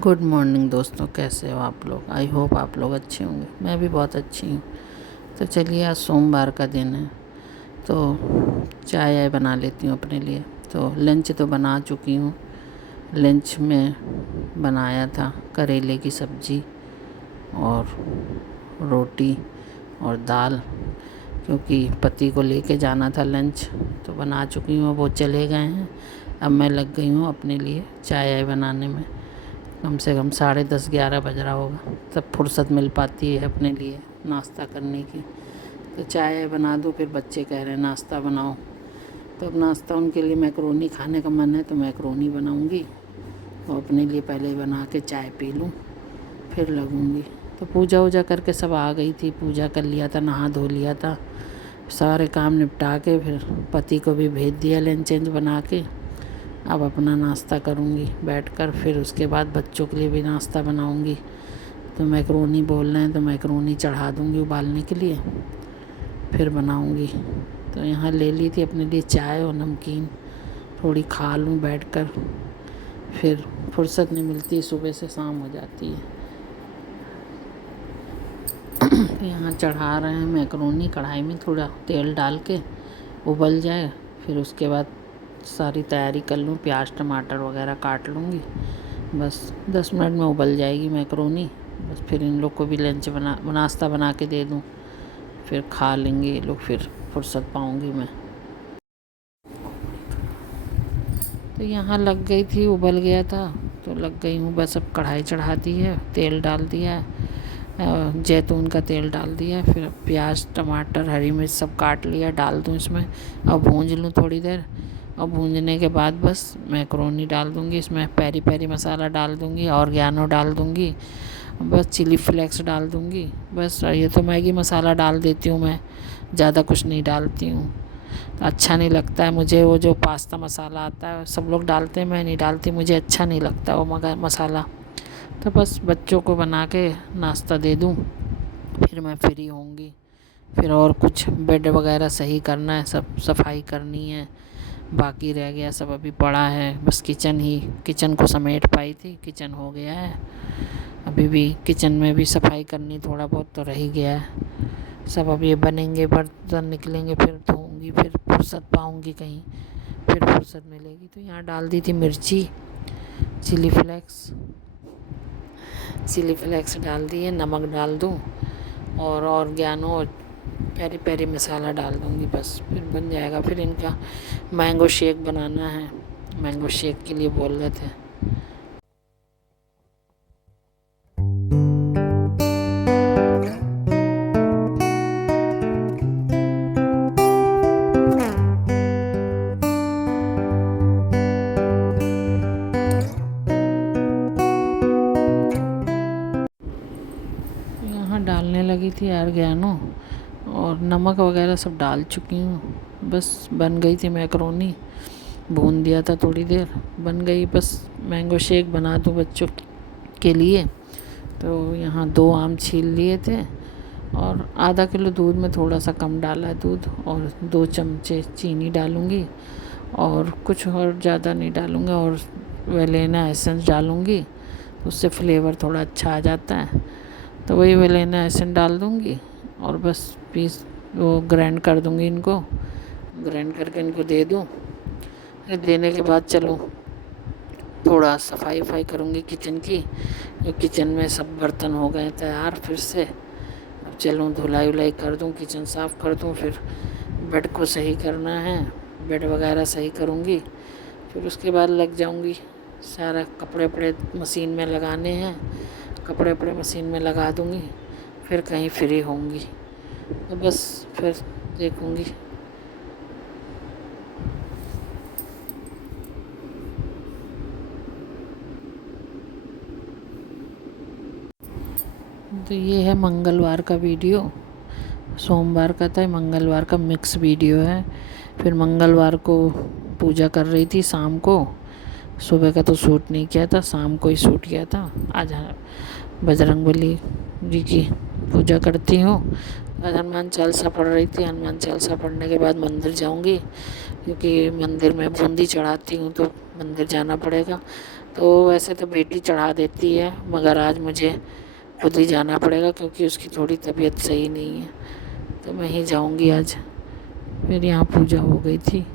Good morning दोस्तों, कैसे हो आप लोग। आई होप आप लोग अच्छे होंगे। मैं भी बहुत अच्छी हूँ। तो चलिए, आज सोमवार का दिन है तो चाय बना लेती हूँ अपने लिए। तो लंच तो बना चुकी हूँ। लंच में बनाया था करेले की सब्ज़ी और रोटी और दाल, क्योंकि पति को लेके जाना था लंच। तो बना चुकी हूँ, वो चले गए हैं। अब मैं लग गई हूँ अपने लिए चाय बनाने में। कम से कम 10:30-11 बज रहा होगा, तब फुर्सत मिल पाती है अपने लिए नाश्ता करने की। तो चाय बना दूँ, फिर बच्चे कह रहे हैं नाश्ता बनाओ। तो अब नाश्ता उनके लिए मैकरोनी खाने का मन है तो मैकरोनी बनाऊँगी और अपने लिए पहले ही बना के चाय पी लूँ, फिर लगूँगी। तो पूजा वूजा करके सब आ गई थी, पूजा कर लिया था, नहा धो लिया था, सारे काम निपटा के फिर पति को भी भेज दिया लंच बना के। अब अपना नाश्ता करूँगी बैठकर, फिर उसके बाद बच्चों के लिए भी नाश्ता बनाऊँगी। तो मैकरोनी बोल रहे हैं तो मैकरोनी चढ़ा दूँगी उबालने के लिए, फिर बनाऊँगी। तो यहाँ ले ली थी अपने लिए चाय और नमकीन, थोड़ी खा लूँ बैठकर। फिर फुर्सत नहीं मिलती, सुबह से शाम हो जाती है। तो यहाँ चढ़ा रहे हैं मैकरोनी, कढ़ाई में थोड़ा तेल डाल के उबल जाए, फिर उसके बाद सारी तैयारी कर लूँ, प्याज टमाटर वगैरह काट लूँगी। बस 10 मिनट में उबल जाएगी मैकरोनी। बस फिर इन लोग को भी लंच नाश्ता बना के दे दूँ, फिर खा लेंगे ये लोग, फिर फुर्सत पाऊँगी मैं। तो यहाँ लग गई थी, उबल गया था तो लग गई हूँ। बस अब कढ़ाई चढ़ा दी है, तेल डाल दिया है, जैतून का तेल डाल दिया, फिर प्याज टमाटर हरी मिर्च सब काट लिया, डाल दूँ इसमें। अब भूंज लूँ थोड़ी देर, और भूंजने के बाद बस मैकरोनी डाल दूँगी इसमें, पेरी पेरी मसाला डाल दूँगी, ऑरिगेनो डाल दूँगी, बस चिली फ्लेक्स डाल दूँगी। बस ये तो मैगी मसाला डाल देती हूँ मैं, ज़्यादा कुछ नहीं डालती हूँ। तो अच्छा नहीं लगता है मुझे वो जो पास्ता मसाला आता है, सब लोग डालते हैं, मैं नहीं डालती, मुझे अच्छा नहीं लगता वो मसाला। तो बस बच्चों को बना के नाश्ता दे दूँ, फिर मैं फ्री होंगी। फिर और कुछ बेड वगैरह सही करना है, सब सफाई करनी है, बाकी रह गया सब अभी पड़ा है। बस किचन को समेट पाई थी, किचन हो गया है। अभी भी किचन में भी सफाई करनी थोड़ा बहुत तो रह ही गया है। सब अब ये बनेंगे, बर्तन निकलेंगे, फिर धोऊँगी, फिर फुर्सत पाऊँगी कहीं, फिर फुर्सत मिलेगी। तो यहाँ डाल दी थी मिर्ची, चिली फ्लेक्स डाल दिए, नमक डाल दूँ और ऑरिगेनो और पेरी पेरी मसाला डाल दूँगी। बस फिर बन जाएगा। फिर इनका मैंगो शेक बनाना है, मैंगो शेक के लिए बोल रहे थे। यहाँ डालने लगी थी ऑरिगेनो और नमक वगैरह सब डाल चुकी हूँ। बस बन गई थी मैकरोनी, भून दिया था थोड़ी देर, बन गई। बस मैंगो शेक बना दूँ बच्चों के लिए। तो यहाँ 2 आम छील लिए थे और आधा किलो दूध में थोड़ा सा कम डाला है दूध, और 2 चमचे चीनी डालूँगी और कुछ और ज़्यादा नहीं डालूँगी, और वेनिला एसेंस डालूँगी, उससे फ्लेवर थोड़ा अच्छा आ जाता है। तो वही वेनिला एसेंस डाल दूँगी और बस वो ग्राइंड कर दूँगी, इनको ग्राइंड करके इनको दे दूँ। देने के बाद चलो थोड़ा सफाई करूँगी किचन की। किचन में सब बर्तन हो गए तैयार फिर से। अब चलूँ धुलाई वुलाई कर दूँ, किचन साफ़ कर दूँ, फिर बेड को सही करना है, बेड वगैरह सही करूँगी। फिर उसके बाद लग जाऊँगी, सारा कपड़े वपड़े मशीन में लगाने हैं, कपड़े वपड़े मशीन में लगा दूँगी, फिर कहीं फ्री होंगी। तो बस फिर देखूँगी। तो ये है मंगलवार का वीडियो, सोमवार का था, मंगलवार का मिक्स वीडियो है। फिर मंगलवार को पूजा कर रही थी शाम को, सुबह का तो शूट नहीं किया था, शाम को ही शूट किया था। आज बजरंगबली जी की पूजा करती हूँ, आज हनुमान चालीसा पढ़ रही थी। हनुमान चालीसा पढ़ने के बाद मंदिर जाऊंगी, क्योंकि मंदिर में बूंदी चढ़ाती हूँ तो मंदिर जाना पड़ेगा। तो वैसे तो बेटी चढ़ा देती है, मगर आज मुझे खुद ही जाना पड़ेगा क्योंकि उसकी थोड़ी तबीयत सही नहीं है। तो मैं ही जाऊंगी आज। फिर यहाँ पूजा हो गई थी।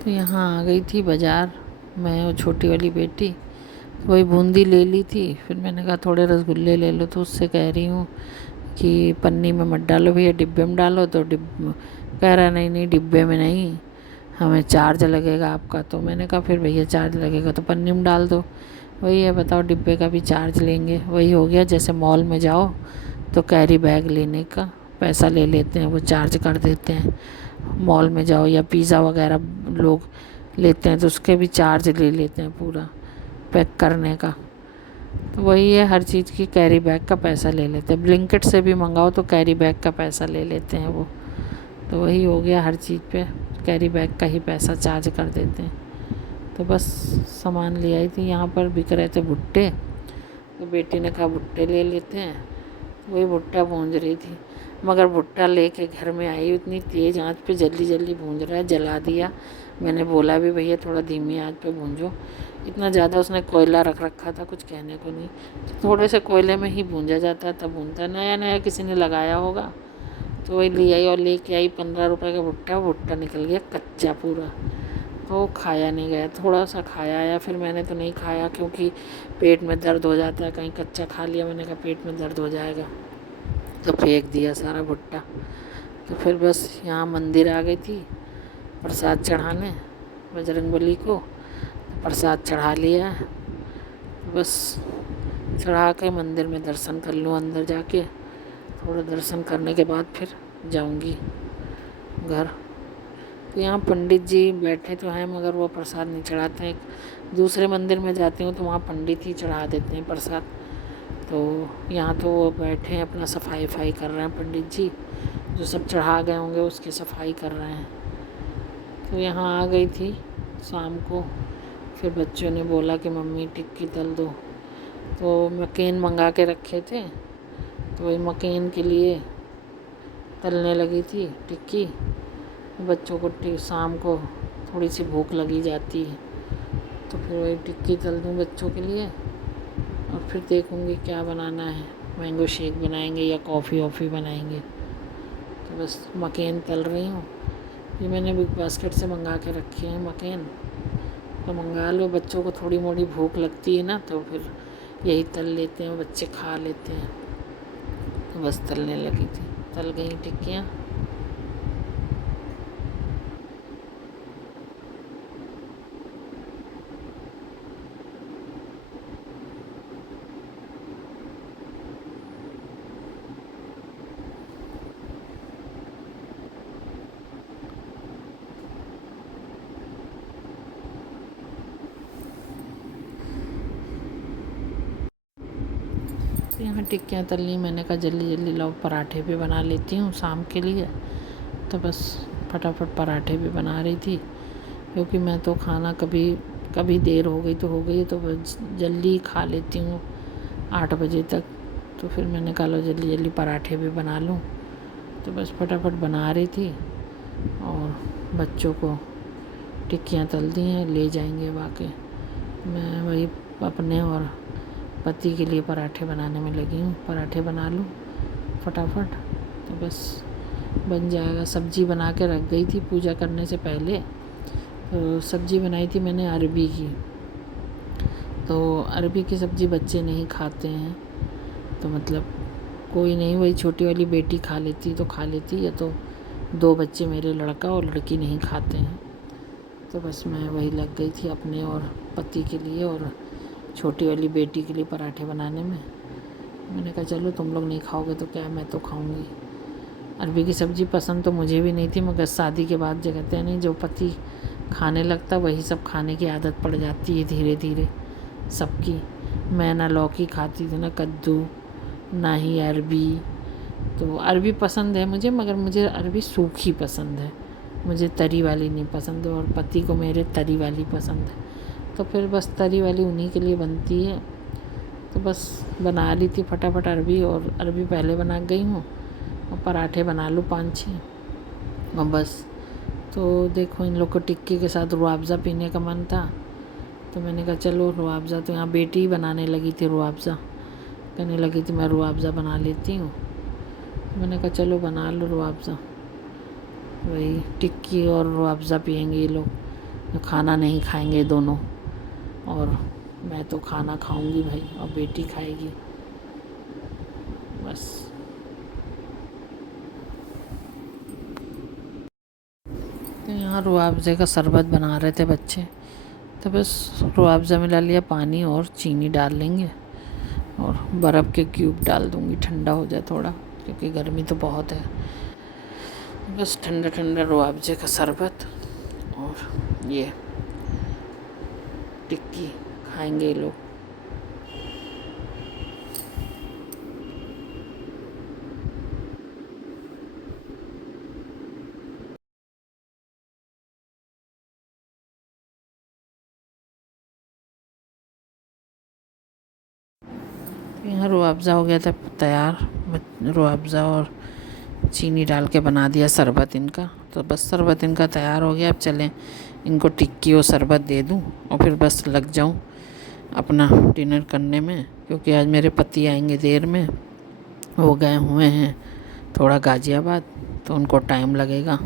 तो यहाँ आ गई थी बाज़ार, मैं और छोटी वाली बेटी। तो वही बूंदी ले ली थी। फिर मैंने कहा थोड़े रसगुल्ले ले लो, तो उससे कह रही हूँ कि पन्नी में मत डालो भैया, डिब्बे में डालो। तो कह रहा नहीं नहीं, डिब्बे में नहीं, हमें चार्ज लगेगा आपका। तो मैंने कहा फिर भैया चार्ज लगेगा तो पन्नी में डाल दो। वही है, बताओ, डिब्बे का भी चार्ज लेंगे। वही हो गया जैसे मॉल में जाओ तो कैरी बैग लेने का पैसा ले लेते हैं, वो चार्ज कर देते हैं। मॉल में जाओ या पिज़्ज़ा वगैरह लोग लेते हैं तो उसके भी चार्ज ले लेते हैं पूरा पैक करने का। तो वही है, हर चीज़ की कैरी बैग का पैसा ले लेते हैं। ब्लिंकिट से भी मंगाओ तो कैरी बैग का पैसा ले लेते हैं वो। तो वही हो गया, हर चीज़ पे कैरी बैग का ही पैसा चार्ज कर देते हैं। तो बस सामान ले आई थी। यहाँ पर बिक रहे थे भुट्टे, तो बेटी ने कहा भुट्टे ले लेते हैं। तो वही भुट्टा भूंज रही थी, मगर भुट्टा लेके घर में आई, उतनी तेज़ आंच पे जल्दी जल्दी भूंज रहा है, जला दिया। मैंने बोला भी भैया थोड़ा धीमी आंच पे भूंजो। इतना ज़्यादा उसने कोयला रख रखा था, कुछ कहने को नहीं। तो थोड़े से कोयले में ही भूंजा जाता है, तब भूनता है। नया नया किसी ने लगाया होगा। तो वही ले आई और लेके आई 15 रुपए का भुट्टा। भुट्टा निकल गया कच्चा पूरा, तो खाया नहीं गया। थोड़ा सा खाया आया, फिर मैंने तो नहीं खाया क्योंकि पेट में दर्द हो जाता है। कहीं कच्चा खा लिया, मैंने कहा पेट में दर्द हो जाएगा, तो फेंक दिया सारा भुट्टा। तो फिर बस यहाँ मंदिर आ गई थी प्रसाद चढ़ाने बजरंगबली को। तो प्रसाद चढ़ा लिया है, तो बस चढ़ा के मंदिर में दर्शन कर लूँ अंदर जाके। थोड़ा दर्शन करने के बाद फिर जाऊंगी घर। तो यहाँ पंडित जी बैठे तो हैं, मगर वो प्रसाद नहीं चढ़ाते हैं। दूसरे मंदिर में जाती हूँ तो वहाँ पंडित ही चढ़ा देते हैं प्रसाद। तो यहाँ तो वो बैठे हैं, अपना सफाई वफाई कर रहे हैं पंडित जी। जो सब चढ़ा गए होंगे उसकी सफाई कर रहे हैं। तो यहाँ आ गई थी शाम को। फिर बच्चों ने बोला कि मम्मी टिक्की तल दो, तो मकेन मंगा के रखे थे, तो वही मकेन के लिए तलने लगी थी टिक्की। बच्चों को शाम को थोड़ी सी भूख लगी जाती है, तो फिर वही टिक्की तल दूँ बच्चों के लिए। और फिर देखूँगी क्या बनाना है, मैंगो शेक बनाएंगे या कॉफ़ी वॉफ़ी बनाएंगे। तो बस मकेन तल रही हूँ। ये मैंने बिग बास्केट से मंगा के रखे हैं मकेन, तो मंगा लो। बच्चों को थोड़ी मोड़ी भूख लगती है ना, तो फिर यही तल लेते हैं, बच्चे खा लेते हैं। तो बस तलने लगी थी, तल गई टिक्कियाँ। तो यहाँ टिक्कियाँ तल ली, मैंने कहा जल्दी जल्दी लाओ पराठे भी बना लेती हूँ शाम के लिए। तो बस फटाफट पराठे भी बना रही थी, क्योंकि मैं तो खाना कभी कभी देर हो गई तो हो गई, तो जल्दी खा लेती हूँ 8 बजे तक। तो फिर मैंने कहा लो जल्दी जल्दी पराठे भी बना लूँ। तो बस फटाफट बना रही थी, और बच्चों को टिक्कियाँ तल दी हैं, ले जाएंगे बाकी। मैं वही अपने और पति के लिए पराठे बनाने में लगी हूँ। पराठे बना लूँ फटाफट, तो बस बन जाएगा। सब्ज़ी बना के रख गई थी पूजा करने से पहले। तो सब्ज़ी बनाई थी मैंने अरबी की। तो अरबी की सब्ज़ी बच्चे नहीं खाते हैं, तो मतलब कोई नहीं, वही छोटी वाली बेटी खा लेती तो खा लेती, या तो 2 बच्चे मेरे, लड़का और लड़की, नहीं खाते हैं। तो बस मैं वही लग गई थी अपने और पति के लिए और छोटी वाली बेटी के लिए पराठे बनाने में। मैंने कहा चलो तुम लोग नहीं खाओगे तो क्या, मैं तो खाऊंगी। अरबी की सब्ज़ी पसंद तो मुझे भी नहीं थी, मगर शादी के बाद जो कहते हैं नहीं, जो पति खाने लगता वही सब खाने की आदत पड़ जाती है धीरे धीरे। सबकी। मैं ना लौकी खाती थी, ना कद्दू, ना ही अरबी। तो अरबी पसंद है मुझे, मगर मुझे अरबी सूखी पसंद है, मुझे तरी वाली नहीं पसंद है, और पति को मेरे तरी वाली पसंद है। तो फिर बस तरी वाली उन्हीं के लिए बनती है, तो बस बना ली थी फटाफट अरबी। और अरबी पहले बना गई हूँ, और पराठे बना लूँ 5-6 और बस। तो देखो इन लोग को टिक्की के साथ रूह अफ़ज़ा पीने का मन था, तो मैंने कहा चलो रूह अफ़ज़ा। तो यहाँ बेटी ही बनाने लगी थी रूह अफ़ज़ा, कहने लगी थी मैं रूह अफ़ज़ा बना लेती हूँ। मैंने कहा चलो बना लो रूह अफ़ज़ा। वही टिक्की और रूह अफ़ज़ा पियेंगे ये लोग, खाना नहीं खाएंगे दोनों, और मैं तो खाना खाऊंगी भाई, और बेटी खाएगी बस। तो यहाँ रूह अफ़ज़े का शरबत बना रहे थे बच्चे, तो बस रूह अफ़ज़ा मिला लिया, पानी और चीनी डाल लेंगे, और बर्फ़ के क्यूब डाल दूँगी, ठंडा हो जाए थोड़ा, क्योंकि गर्मी तो बहुत है। बस ठंडा ठंडा रूह अफ़ज़े का शरबत और ये टिक्की खाएंगे ये लोग। यहाँ रूह अफ़ज़ा हो गया था तैयार, रूह अफ़ज़ा और चीनी डाल के बना दिया शरबत इनका। तो बस शरबत इनका तैयार हो गया। अब चलें इनको टिक्की और शरबत दे दूँ, और फिर बस लग जाऊँ अपना डिनर करने में, क्योंकि आज मेरे पति आएंगे देर में, वो गए हुए हैं थोड़ा गाज़ियाबाद, तो उनको टाइम लगेगा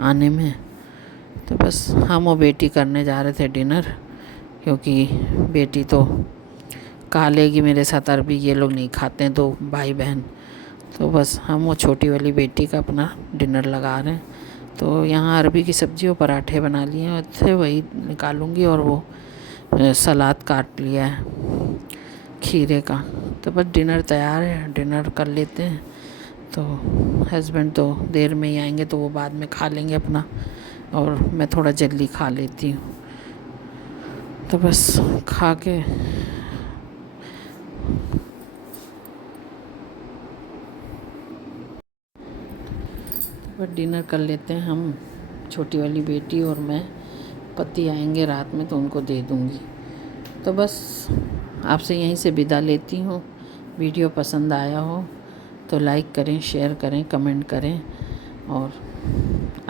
आने में। तो बस हम और बेटी करने जा रहे थे डिनर, क्योंकि बेटी तो खा लेगी मेरे साथ अरबी, ये लोग नहीं खाते हैं, तो भाई बहन। तो बस हम वो छोटी वाली बेटी का अपना डिनर लगा रहे हैं। तो यहाँ अरबी की सब्ज़ी और पराठे बना लिए हैं, थे वही निकालूंगी, और वो सलाद काट लिया है खीरे का। तो बस डिनर तैयार है, डिनर कर लेते हैं। तो हस्बैंड तो देर में ही आएंगे, तो वो बाद में खा लेंगे अपना, और मैं थोड़ा जल्दी खा लेती हूँ। तो बस खा के बस डिनर कर लेते हैं हम, छोटी वाली बेटी और मैं। पति आएंगे रात में तो उनको दे दूँगी। तो बस आपसे यहीं से विदा लेती हूँ। वीडियो पसंद आया हो तो लाइक करें, शेयर करें, कमेंट करें, और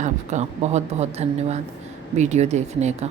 आपका बहुत बहुत धन्यवाद वीडियो देखने का।